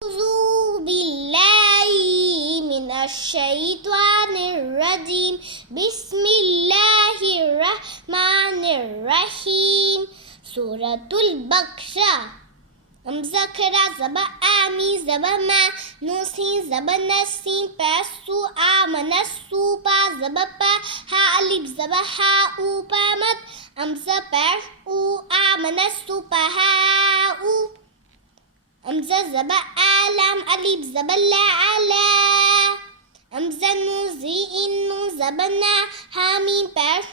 أعوذ بالله من الشيطان الرجيم بسم الله الرحمن الرحيم سورة البقرة हमज़ा खरा ज़बा आमी ज़बा मा नूसी ज़बा नसीम पैसु आमनसु पा ज़बा पा हा अलिफ ज़बा हा ऊ पा मत हमज़ा पैश ऊ आमनसु पा हा ऊ हमज़ा ज़बा आलम अलिफ ज़बा ला अला हमज़ा नूज़ी इन्नु ज़बा ना हामीम पैश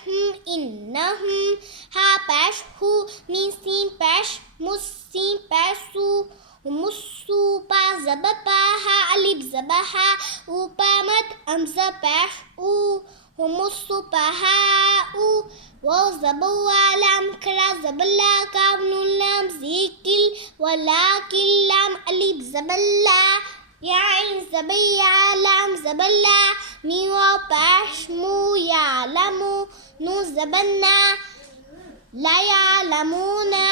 इन्नहुम हा पैश हु मीसीम पैश मुस्सीम पैसु मुस्सू पा ज़बा पा हा अलिफ ज़बा हा ऊ पा मत हमज़ा पैश ऊ मुस्सू पा हा ऊ वो ज़बा वालम खरा ज़बा ला काफ नून लाम ज़ीकिल वला किल्लाम अलिफ ज़बा ला या आइन ज़बा या लाम ज़बा ला मीम वाव पैश मू या लमू नू ज़बा ना ला यालमूना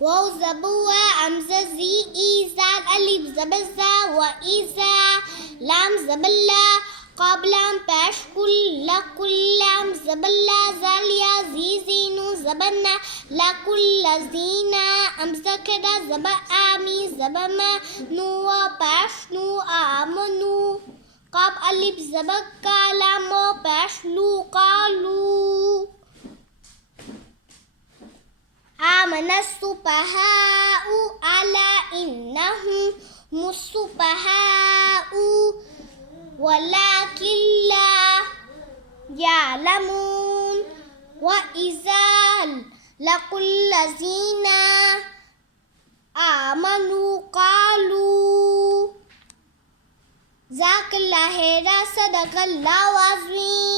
वाव ज़बा वा हमज़ा ज़ी ईज़ा अलिफ ज़बा ज़ा व ईज़ा लाम ज़बा ला क़बलाम पैश कुल्ला कुल्लाम ज़बा ला ज़ालिया ज़ीज़ीनू ज़बा ना ला कुल्ला ज़ीना हमज़ा खरा ज़बा आमी ज़बा मा नू वाव पैश नू आमनू क़ाफ अलिफ ज़बा का लाम वाव पैश लू क़ालू आमनस्सुफ़हाउ अला इन्नहुम मुस्सुफ़हाउ वलाकिन ला यालमून व इज़ा लक़ुल्लज़ीना आमनू क़ालू ज़ाकल्लाह सदक़ल्लाहु अज़ीम।